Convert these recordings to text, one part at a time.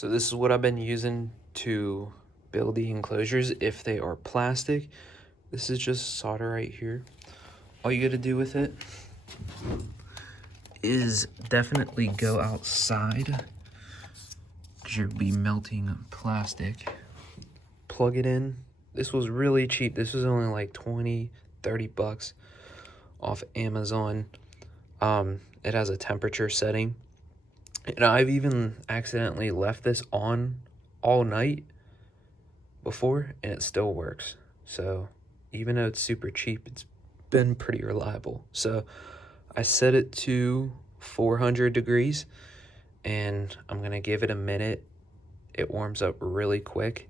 So this is what I've been using to build the enclosures if they are plastic. This is just solder right here. All you gotta do with it is definitely go outside because you'll be melting plastic. Plug it in. This was really cheap. This was only like 20, 30 bucks off Amazon. It has a temperature setting. And I've even accidentally left this on all night before and it still works. So even though it's super cheap, it's been pretty reliable. So I set it to 400 degrees and I'm gonna give it a minute. It warms up really quick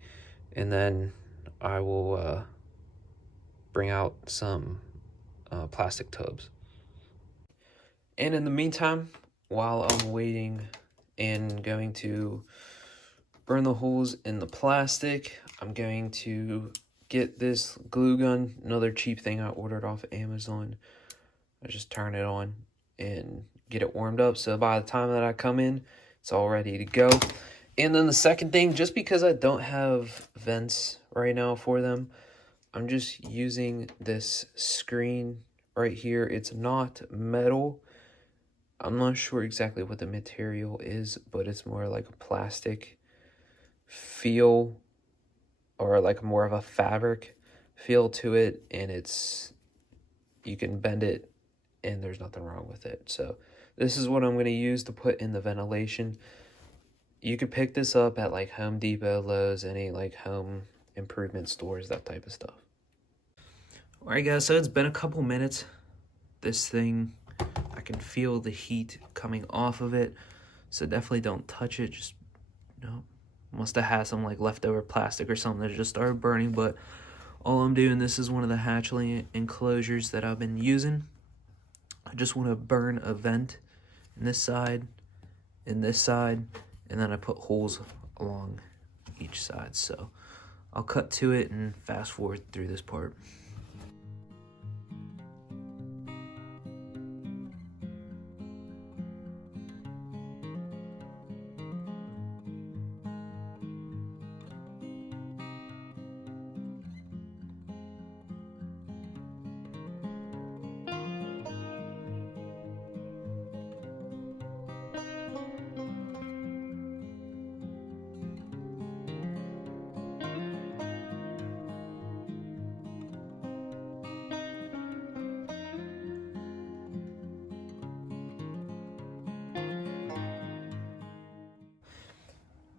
and then I will bring out some plastic tubs. And in the meantime, while I'm waiting and going to burn the holes in the plastic, I'm going to get this glue gun, another cheap thing I ordered off Amazon. I just turn it on and get it warmed up, so by the time that I come in, it's all ready to go. And then the second thing, just because I don't have vents right now for them, I'm just using this screen right here. It's not metal. I'm not sure exactly what the material is, but it's more like a plastic feel or like more of a fabric feel to it, and you can bend it and there's nothing wrong with it. So this is what I'm going to use to put in the ventilation. You could pick this up at like Home Depot, Lowe's, any like home improvement stores, that type of stuff. All right guys, so it's been a couple minutes. This thing, I can feel the heat coming off of it, so definitely don't touch it. Just, must have had some like leftover plastic or something that just started burning. But all I'm doing, this is one of the hatchling enclosures that I've been using. I just want to burn a vent in this side, and then I put holes along each side. So I'll cut to it and fast forward through this part.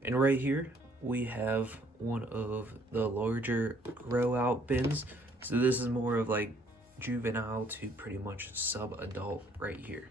And right here, we have one of the larger grow out bins. So this is more of like juvenile to pretty much sub-adult right here.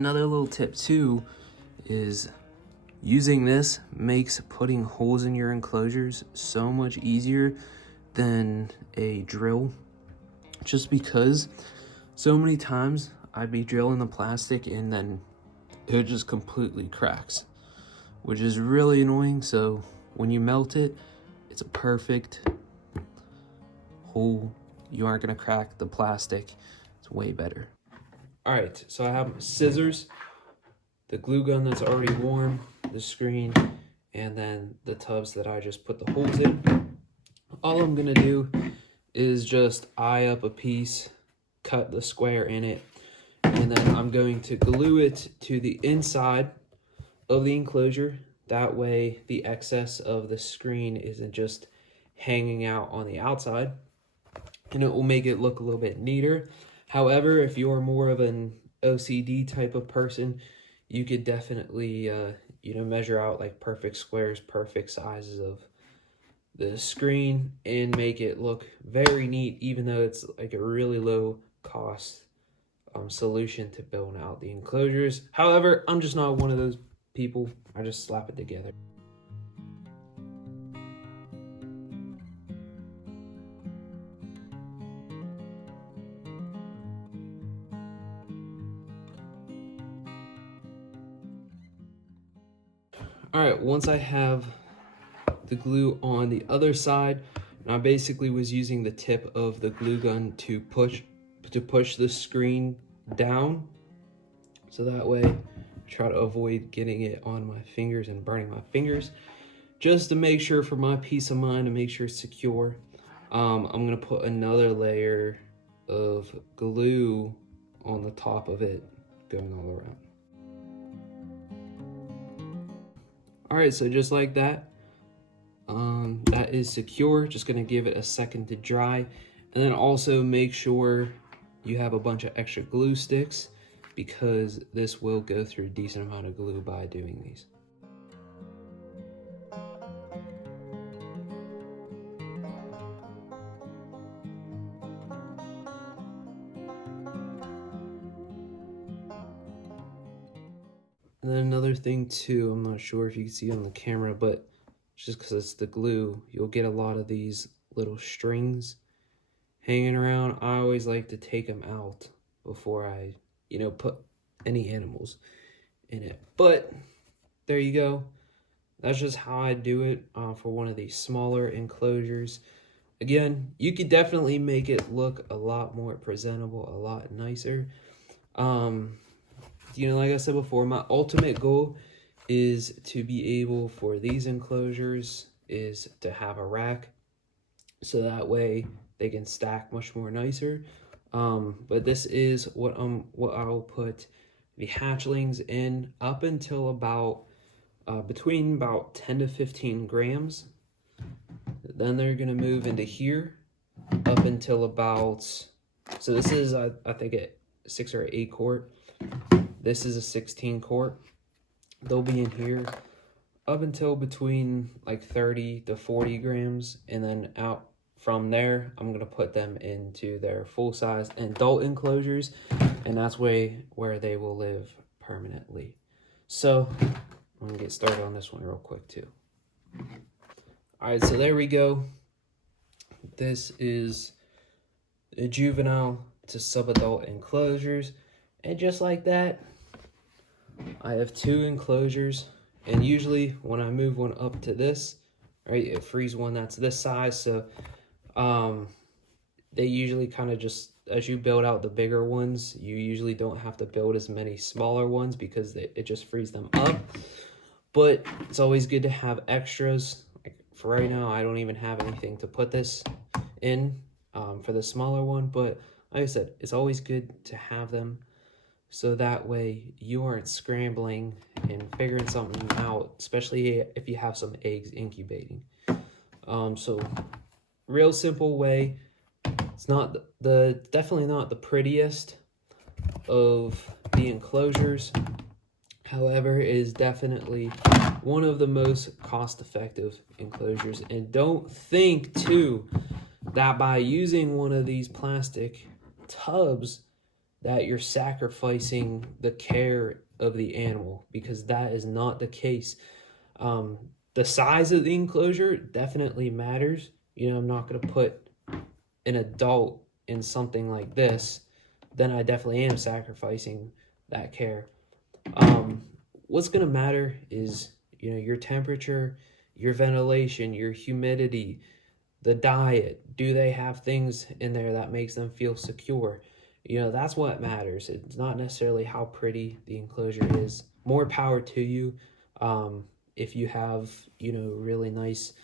Another little tip too is using this makes putting holes in your enclosures so much easier than a drill, just because so many times I'd be drilling the plastic and then it just completely cracks, which is really annoying. So when you melt it, it's a perfect hole. You aren't gonna crack the plastic. It's way better. All right, so I have scissors, the glue gun that's already warm, the screen, and then the tubs that I just put the holes in. All I'm gonna do is just eye up a piece, cut the square in it, and then I'm going to glue it to the inside of the enclosure. That way the excess of the screen isn't just hanging out on the outside, and it will make it look a little bit neater. However, if you're more of an OCD type of person, you could definitely, measure out like perfect squares, perfect sizes of the screen and make it look very neat, even though it's like a really low cost solution to build out the enclosures. However, I'm just not one of those people. I just slap it together. All right, once I have the glue on the other side, and I basically was using the tip of the glue gun to push the screen down, so that way I try to avoid getting it on my fingers and burning my fingers, just to make sure, for my peace of mind, to make sure it's secure. I'm gonna put another layer of glue on the top of it, going all around. All right, so just like that, that is secure. Just gonna give it a second to dry, and then also make sure you have a bunch of extra glue sticks, because this will go through a decent amount of glue by doing these. And then another thing too, I'm not sure if you can see on the camera, but just because it's the glue, you'll get a lot of these little strings hanging around. I always like to take them out before I, put any animals in it. But there you go. That's just how I do it for one of these smaller enclosures. Again, you could definitely make it look a lot more presentable, a lot nicer. Like I said before, my ultimate goal is to be able, for these enclosures, is to have a rack, so that way they can stack much more nicer. But this is what I'll put the hatchlings in up until about between about 10 to 15 grams. Then they're gonna move into here up until about, so this is I think a 6 or 8 quart. This is a 16 quart. They'll be in here up until between like 30 to 40 grams, and then out from there, I'm gonna put them into their full-size adult enclosures, and that's where they will live permanently. So I'm gonna get started on this one real quick too. All right, so there we go. This is a juvenile to sub-adult enclosures, and just like that, I have 2 enclosures. And usually when I move one up to this, right, it frees one that's this size. So they usually kind of just, as you build out the bigger ones, you usually don't have to build as many smaller ones, because it just frees them up. But it's always good to have extras. Like for right now, I don't even have anything to put this in for the smaller one. But like I said, it's always good to have them, so that way you aren't scrambling and figuring something out, especially if you have some eggs incubating. So real simple way. It's not definitely not the prettiest of the enclosures. However, it is definitely one of the most cost-effective enclosures. And don't think too that by using one of these plastic tubs that you're sacrificing the care of the animal, because that is not the case. The size of the enclosure definitely matters. I'm not going to put an adult in something like this. Then I definitely am sacrificing that care. What's going to matter is, your temperature, your ventilation, your humidity, the diet. Do they have things in there that makes them feel secure? That's what matters. It's not necessarily how pretty the enclosure is. More power to you. If you have, really nice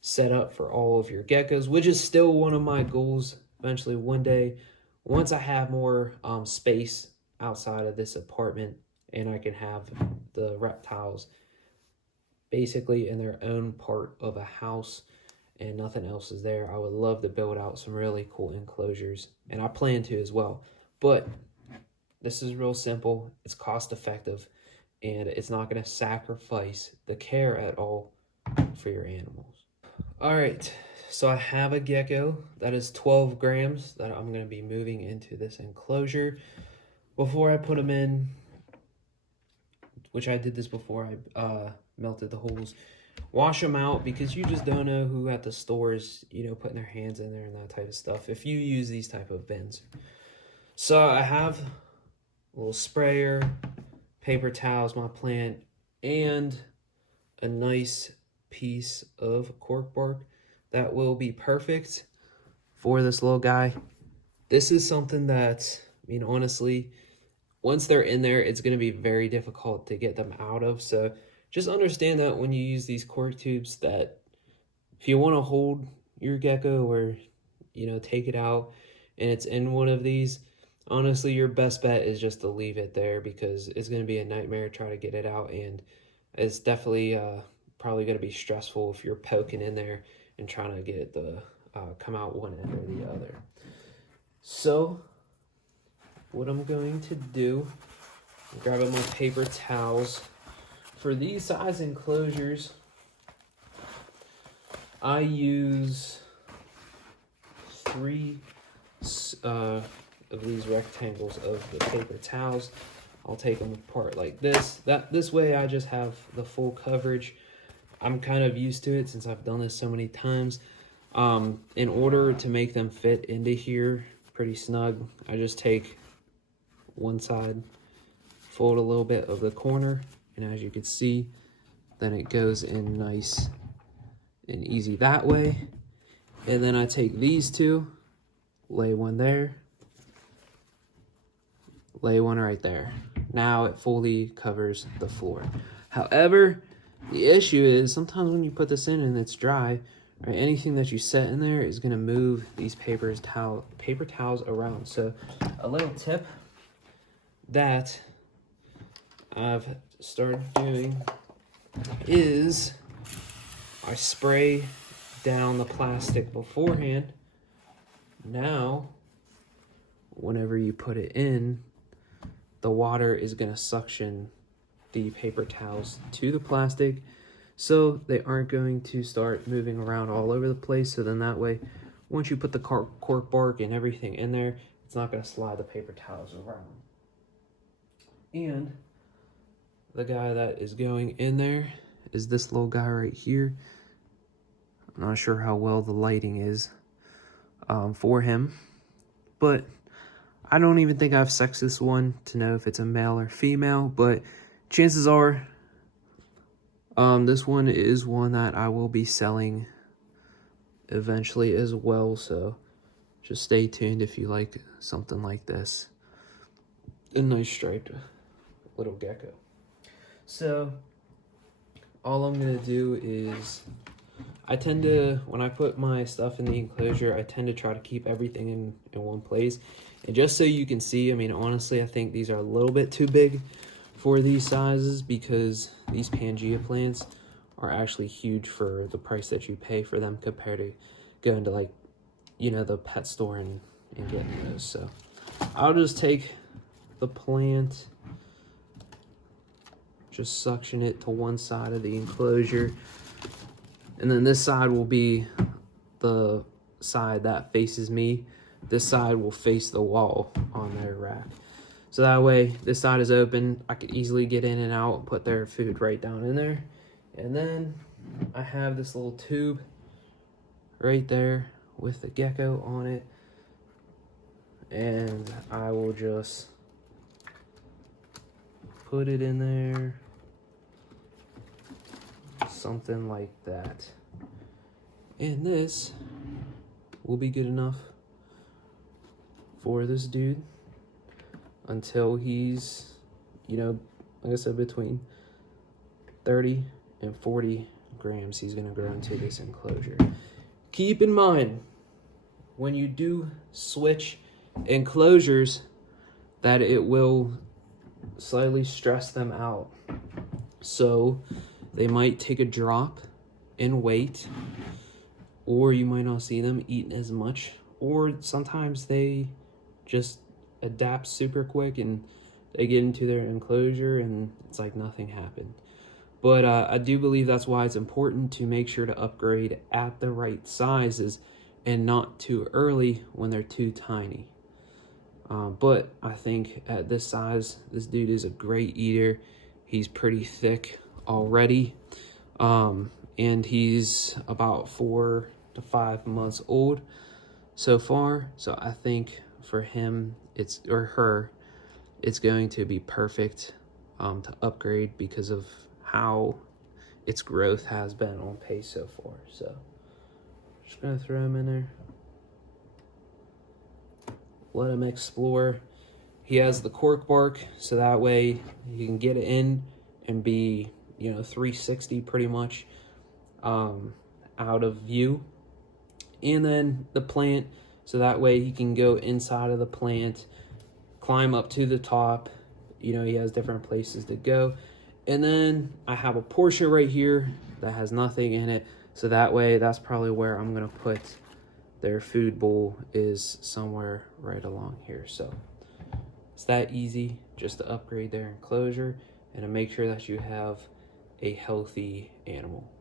setup for all of your geckos, which is still one of my goals eventually one day, once I have more space outside of this apartment, and I can have the reptiles basically in their own part of a house and nothing else is there, I would love to build out some really cool enclosures, and I plan to as well. But this is real simple, it's cost effective, and it's not going to sacrifice the care at all for your animals. All right, so I have a gecko that is 12 grams that I'm going to be moving into this enclosure. before I put them in, which I did this before I melted the holes, wash them out, because you just don't know who at the stores, you know, putting their hands in there and that type of stuff if you use these type of bins. So I have a little sprayer, paper towels, my plant, and a nice piece of cork bark that will be perfect for this little guy. This is something that, I mean, honestly, once they're in there, it's going to be very difficult to get them out of. So just understand that when you use these cork tubes, that if you want to hold your gecko or, you know, take it out and it's in one of these, honestly, your best bet is just to leave it there, because it's going to be a nightmare to try to get it out. And it's definitely probably going to be stressful if you're poking in there and trying to get it to come out one end or the other. So what I'm going to do, I'm grabbing my paper towels. For these size enclosures, I use 3 of these rectangles of the paper towels. I'll take them apart like this. This way I just have the full coverage. I'm kind of used to it since I've done this so many times. In order to make them fit into here pretty snug, I just take one side, fold a little bit of the corner, and as you can see, then it goes in nice and easy that way. And then I take these two, lay one there, lay one right there. Now it fully covers the floor. However, the issue is sometimes when you put this in and it's dry, right, anything that you set in there is going to move these paper towels around. So a little tip that I've started doing is I spray down the plastic beforehand. Now, whenever you put it in, the water is going to suction the paper towels to the plastic, so they aren't going to start moving around all over the place. So then that way, once you put the cork bark and everything in there, it's not going to slide the paper towels around. And the guy that is going in there is this little guy right here. I'm not sure how well the lighting is for him, but I don't even think I've sexed this one to know if it's a male or female, but chances are this one is one that I will be selling eventually as well. So just stay tuned if you like something like this. A nice striped little gecko. So all I'm gonna do is, I tend to, when I put my stuff in the enclosure, I tend to try to keep everything in one place. And just so you can see, I mean, honestly, I think these are a little bit too big for these sizes, because these Pangea plants are actually huge for the price that you pay for them compared to going to, like, you know, the pet store and getting those. So I'll just take the plant, just suction it to one side of the enclosure, and then this side will be the side that faces me. This side will face the wall on their rack. So that way, this side is open. I could easily get in and out and put their food right down in there. And then I have this little tube right there with the gecko on it. And I will just put it in there. Something like that. And this will be good enough for this dude until he's, you know, like I said, between 30 and 40 grams he's going to grow into this enclosure. Keep in mind, when you do switch enclosures, that it will slightly stress them out. So they might take a drop in weight, or you might not see them eating as much, or sometimes they just adapt super quick and they get into their enclosure and it's like nothing happened. But I do believe that's why it's important to make sure to upgrade at the right sizes and not too early when they're too tiny. But I think at this size, this dude is a great eater. He's pretty thick already. And he's about 4 to 5 months old so far. So I think for him, or her, it's going to be perfect to upgrade because of how its growth has been on pace so far. So just gonna throw him in there. Let him explore. He has the cork bark, so that way you can get it in and be, 360 pretty much out of view. And then the plant, so that way he can go inside of the plant, climb up to the top. He has different places to go. And then I have a portion right here that has nothing in it, so that way that's probably where I'm gonna put their food bowl, is somewhere right along here. So it's that easy just to upgrade their enclosure and to make sure that you have a healthy animal.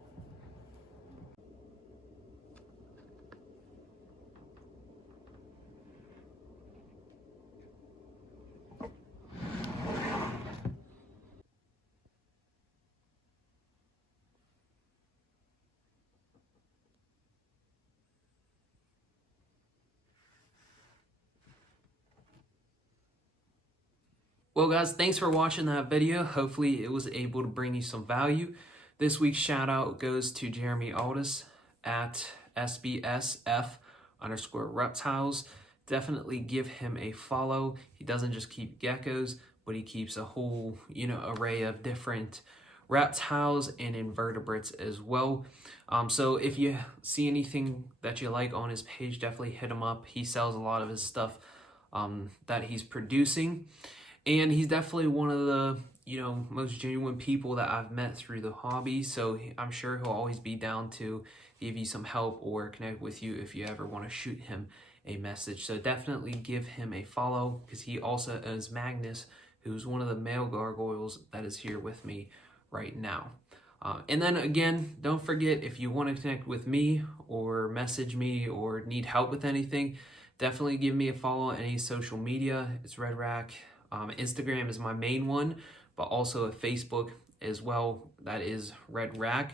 Well guys, thanks for watching that video. Hopefully it was able to bring you some value. This week's shout out goes to Jeremy Aldis at SBSF_reptiles. Definitely give him a follow. He doesn't just keep geckos, but he keeps a whole, array of different reptiles and invertebrates as well. So if you see anything that you like on his page, definitely hit him up. He sells a lot of his stuff that he's producing. And he's definitely one of the, most genuine people that I've met through the hobby. So I'm sure he'll always be down to give you some help or connect with you if you ever want to shoot him a message. So definitely give him a follow, because he also owns Magnus, who's one of the male gargoyles that is here with me right now. And then again, don't forget, if you want to connect with me or message me or need help with anything, definitely give me a follow on any social media. It's Red Rack. Instagram is my main one, but also a Facebook as well. That is Red Rack.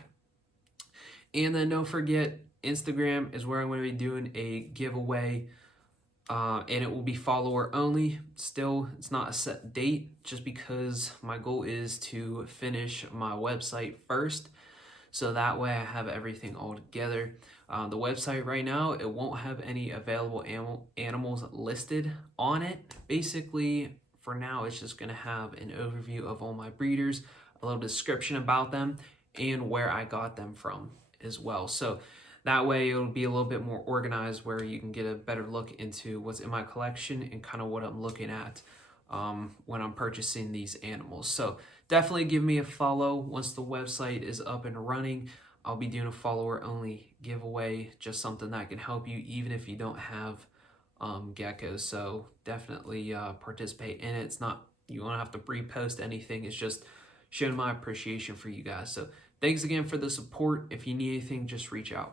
And then don't forget, Instagram is where I'm going to be doing a giveaway, and it will be follower only. Still, it's not a set date, just because my goal is to finish my website first, so that way I have everything all together. The website right now, it won't have any available animals listed on it. Basically, for now, it's just going to have an overview of all my breeders, a little description about them, and where I got them from as well. So that way it'll be a little bit more organized, where you can get a better look into what's in my collection and kind of what I'm looking at when I'm purchasing these animals. So definitely give me a follow. Once the website is up and running, I'll be doing a follower only giveaway, just something that can help you even if you don't have geckos. So definitely participate in it. It's not, you won't have to repost anything. It's just showing my appreciation for you guys. So thanks again for the support. If you need anything, just reach out.